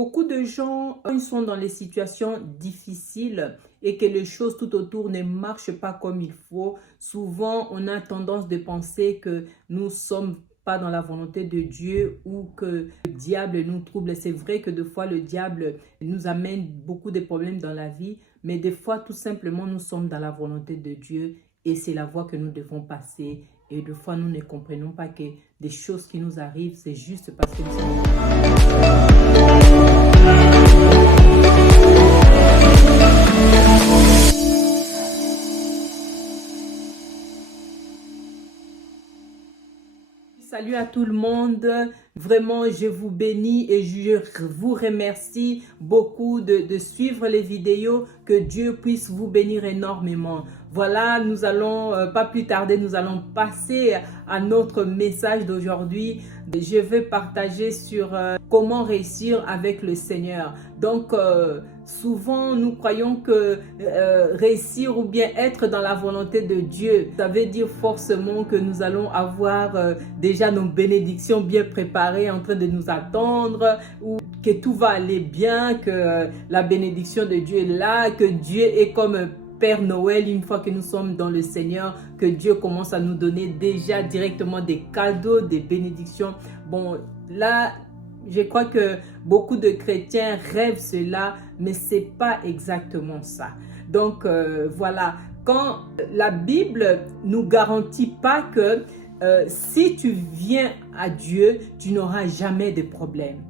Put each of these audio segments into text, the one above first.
Beaucoup de gens, quand ils sont dans les situations difficiles et que les choses tout autour ne marchent pas comme il faut, souvent on a tendance de penser que nous ne sommes pas dans la volonté de Dieu ou que le diable nous trouble. C'est vrai que des fois le diable nous amène beaucoup de problèmes dans la vie, mais des fois tout simplement nous sommes dans la volonté de Dieu et c'est la voie que nous devons passer. Et des fois nous ne comprenons pas que des choses qui nous arrivent, c'est juste parce que nous sommes... Salut à tout le monde, vraiment je vous bénis et je vous remercie beaucoup de suivre les vidéos, que Dieu puisse vous bénir énormément. Voilà, nous allons pas plus tarder, nous allons passer à notre message d'aujourd'hui. Je vais partager sur comment réussir avec le Seigneur. Donc, souvent nous croyons que réussir ou bien être dans la volonté de Dieu, ça veut dire forcément que nous allons avoir déjà nos bénédictions bien préparées en train de nous attendre, ou que tout va aller bien, que la bénédiction de Dieu est là, que Dieu est comme Père Noël. Une fois que nous sommes dans le Seigneur, que Dieu commence à nous donner déjà directement des cadeaux, des bénédictions. Bon, là, je crois que beaucoup de chrétiens rêvent cela, mais c'est pas exactement ça. Donc, voilà, quand la Bible nous garantit pas que si tu viens à Dieu, tu n'auras jamais de problème.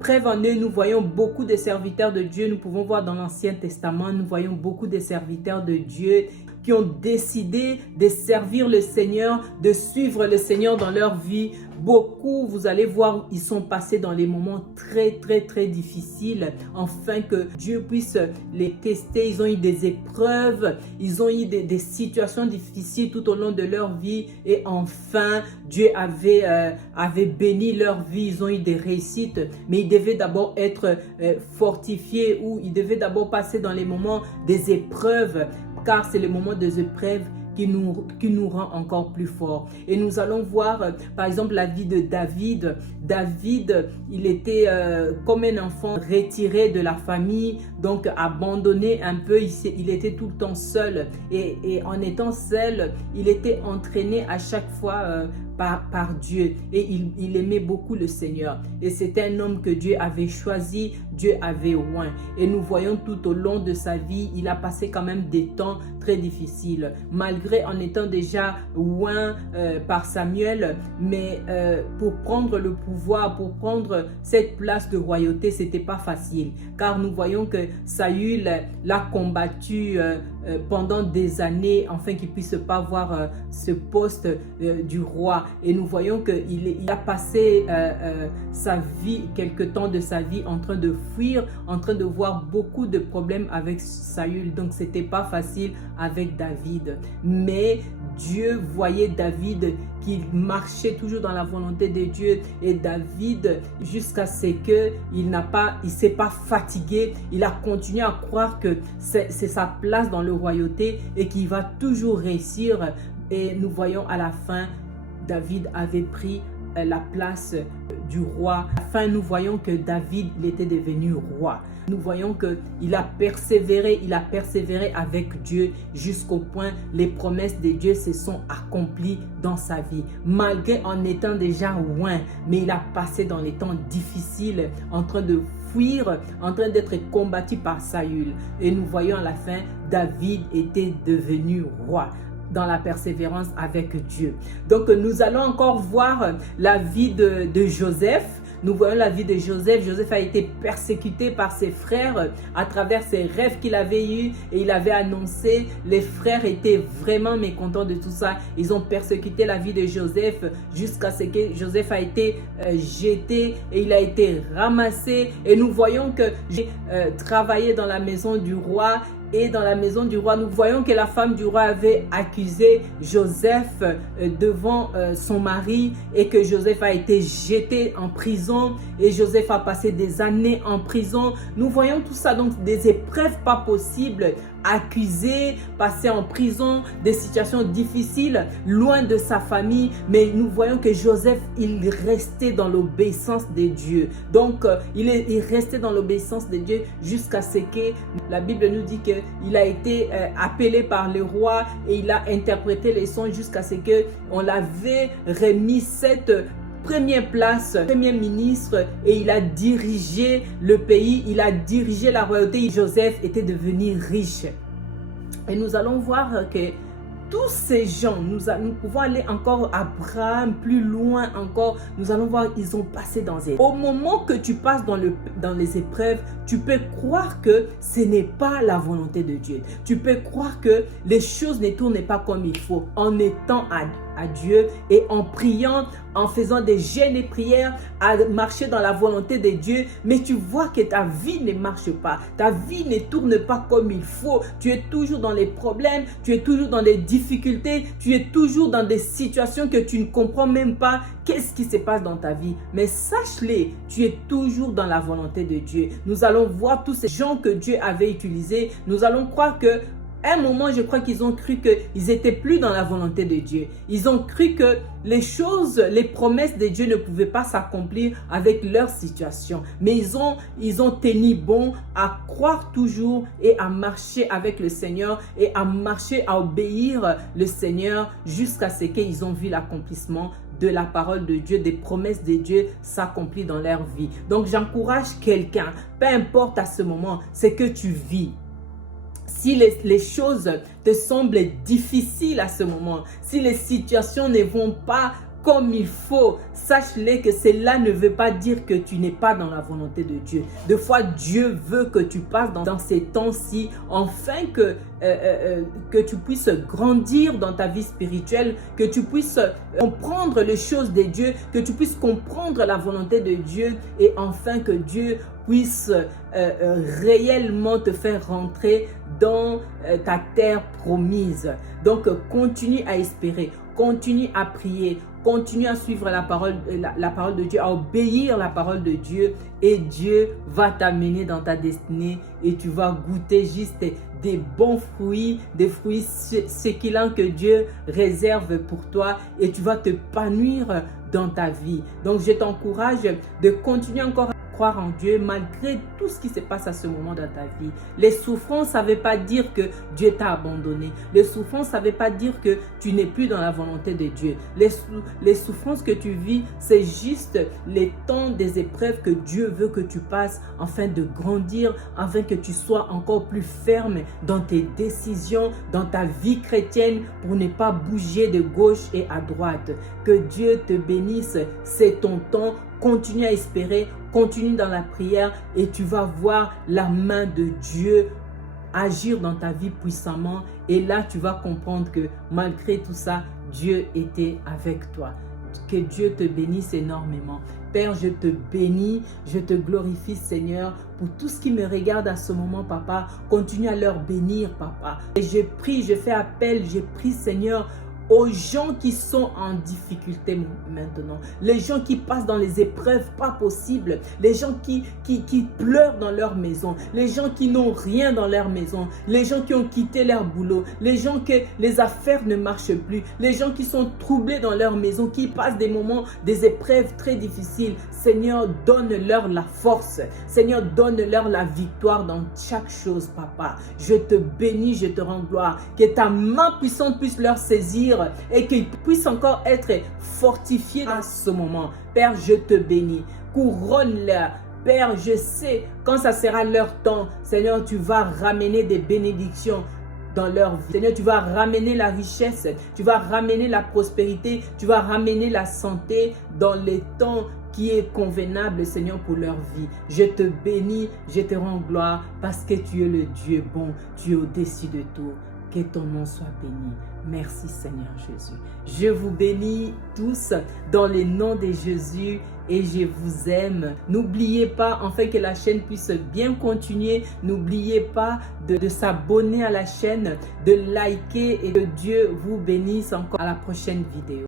Preuve en est, nous voyons beaucoup de serviteurs de Dieu, nous pouvons voir dans l'Ancien Testament, nous voyons beaucoup de serviteurs de Dieu qui ont décidé de servir le Seigneur, de suivre le Seigneur dans leur vie. Beaucoup, vous allez voir, ils sont passés dans les moments très difficiles, afin que Dieu puisse les tester. Ils ont eu des épreuves, ils ont eu des situations difficiles tout au long de leur vie, et enfin, Dieu avait béni leur vie. Ils ont eu des réussites, mais ils devaient d'abord être fortifiés, ou ils devaient d'abord passer dans les moments des épreuves, car c'est le moment des épreuves qui nous rend encore plus forts. Et nous allons voir par exemple la vie de David. David, il était comme un enfant retiré de la famille, donc abandonné un peu. Il était tout le temps seul, et en étant seul, il était entraîné à chaque fois par Dieu, et il aimait beaucoup le Seigneur, et c'était un homme que Dieu avait choisi, Dieu avait oint. Et nous voyons tout au long de sa vie, il a passé quand même des temps très difficiles, malgré en étant déjà oint par Samuel, mais pour prendre le pouvoir, pour prendre cette place de royauté, c'était pas facile, car nous voyons que Saül l'a combattu pendant des années, afin qu'il puisse pas avoir ce poste du roi. Et nous voyons qu'il a passé sa vie, quelque temps de sa vie, en train de fuir, en train de voir beaucoup de problèmes avec Saül. Donc c'était pas facile avec David, mais Dieu voyait David qu'il marchait toujours dans la volonté de Dieu, et David, jusqu'à ce que il s'est pas fatigué, il a continué à croire que c'est sa place dans le royauté et qu'il va toujours réussir. Et nous voyons à la fin, David avait pris la place du roi. À la fin, nous voyons que David, il était devenu roi. Nous voyons qu'il a persévéré avec Dieu jusqu'au point les promesses de Dieu se sont accomplies dans sa vie. Malgré en étant déjà loin, mais il a passé dans les temps difficiles, en train de fuir, en train d'être combattu par Saül. Et nous voyons à la fin, David était devenu roi, dans la persévérance avec Dieu. Donc nous allons encore voir la vie de Joseph. Nous voyons la vie de Joseph. Joseph a été persécuté par ses frères à travers ses rêves qu'il avait eus, et il avait annoncé. Les frères étaient vraiment mécontents de tout ça. Ils ont persécuté la vie de Joseph jusqu'à ce que Joseph a été jeté, et il a été ramassé. Et nous voyons que j'ai travaillé dans la maison du roi. Et dans la maison du roi, nous voyons que la femme du roi avait accusé Joseph devant son mari, et que Joseph a été jeté en prison, et Joseph a passé des années en prison. Nous voyons tout ça, donc des épreuves pas possibles accusé, passé en prison, des situations difficiles, loin de sa famille. Mais nous voyons que Joseph, il restait dans l'obéissance de Dieu. Donc, il restait dans l'obéissance de Dieu jusqu'à ce que la Bible nous dit qu'il a été appelé par le roi et il a interprété les sons jusqu'à ce qu'on l'avait remis cette première place, premier ministre, et il a dirigé le pays, il a dirigé la royauté. Joseph était devenu riche. Et nous allons voir que tous ces gens, nous pouvons aller encore Abraham, plus loin encore, nous allons voir, ils ont passé dans les... Au moment que tu passes dans les épreuves, tu peux croire que ce n'est pas la volonté de Dieu. Tu peux croire que les choses ne tournent pas comme il faut. En étant à Dieu et en priant, en faisant des jeûnes et prières, à marcher dans la volonté de Dieu, mais tu vois que ta vie ne marche pas, ta vie ne tourne pas comme il faut, tu es toujours dans les problèmes, tu es toujours dans les difficultés, tu es toujours dans des situations que tu ne comprends même pas qu'est-ce qui se passe dans ta vie. Mais sache-le, tu es toujours dans la volonté de Dieu. Nous allons voir tous ces gens que Dieu avait utilisés, nous allons croire que à un moment, je crois qu'ils ont cru qu'ils n'étaient plus dans la volonté de Dieu. Ils ont cru que les choses, les promesses de Dieu ne pouvaient pas s'accomplir avec leur situation. Mais ils ont tenu bon à croire toujours et à marcher avec le Seigneur et à marcher, à obéir le Seigneur jusqu'à ce qu'ils ont vu l'accomplissement de la parole de Dieu, des promesses de Dieu s'accomplir dans leur vie. Donc, j'encourage quelqu'un, peu importe à ce moment, ce que tu vis. Si les choses te semblent difficiles à ce moment, si les situations ne vont pas comme il faut, sache-le que cela ne veut pas dire que tu n'es pas dans la volonté de Dieu. Des fois, Dieu veut que tu passes dans ces temps-ci, afin que tu puisses grandir dans ta vie spirituelle, que tu puisses comprendre les choses de Dieu, que tu puisses comprendre la volonté de Dieu et enfin que Dieu puisse réellement te faire rentrer dans ta terre promise. Donc, continue à espérer, continue à prier, continue à suivre la parole de Dieu, à obéir la parole de Dieu et Dieu va t'amener dans ta destinée et tu vas goûter juste des bons fruits, des fruits succulents que Dieu réserve pour toi et tu vas t'épanouir dans ta vie. Donc, je t'encourage de continuer encore à croire en Dieu malgré tout ce qui se passe à ce moment dans ta vie. Les souffrances, ça ne veut pas dire que Dieu t'a abandonné. Les souffrances, ça ne veut pas dire que tu n'es plus dans la volonté de Dieu. Les souffrances que tu vis, c'est juste les temps des épreuves que Dieu veut que tu passes afin de grandir, afin que tu sois encore plus ferme dans tes décisions, dans ta vie chrétienne pour ne pas bouger de gauche et à droite. Que Dieu te bénisse, c'est ton temps. Continue à espérer, continue dans la prière et tu vas voir la main de Dieu agir dans ta vie puissamment. Et là, tu vas comprendre que malgré tout ça, Dieu était avec toi. Que Dieu te bénisse énormément. Père, je te bénis, je te glorifie, Seigneur, pour tout ce qui me regarde à ce moment, Papa. Continue à leur bénir, Papa. Et je prie, je fais appel, je prie, Seigneur, aux gens qui sont en difficulté maintenant, les gens qui passent dans les épreuves pas possibles, les gens qui pleurent dans leur maison, les gens qui n'ont rien dans leur maison, les gens qui ont quitté leur boulot, les gens que les affaires ne marchent plus, les gens qui sont troublés dans leur maison, qui passent des moments, des épreuves très difficiles. Seigneur, donne-leur la force. Seigneur, donne-leur la victoire dans chaque chose, Papa. Je te bénis, je te rends gloire. Que ta main puissante puisse leur saisir et qu'ils puissent encore être fortifiés dans ce moment. Père, je te bénis. Couronne-leur. Père, je sais, quand ça sera leur temps, Seigneur, tu vas ramener des bénédictions dans leur vie. Seigneur, tu vas ramener la richesse, tu vas ramener la prospérité, tu vas ramener la santé dans les temps qui est convenable, Seigneur, pour leur vie. Je te bénis, je te rends gloire parce que tu es le Dieu bon, tu es au-dessus de tout. Que ton nom soit béni. Merci Seigneur Jésus. Je vous bénis tous dans le nom de Jésus et je vous aime. N'oubliez pas, afin que la chaîne puisse bien continuer, n'oubliez pas de s'abonner à la chaîne, de liker et que Dieu vous bénisse encore à la prochaine vidéo.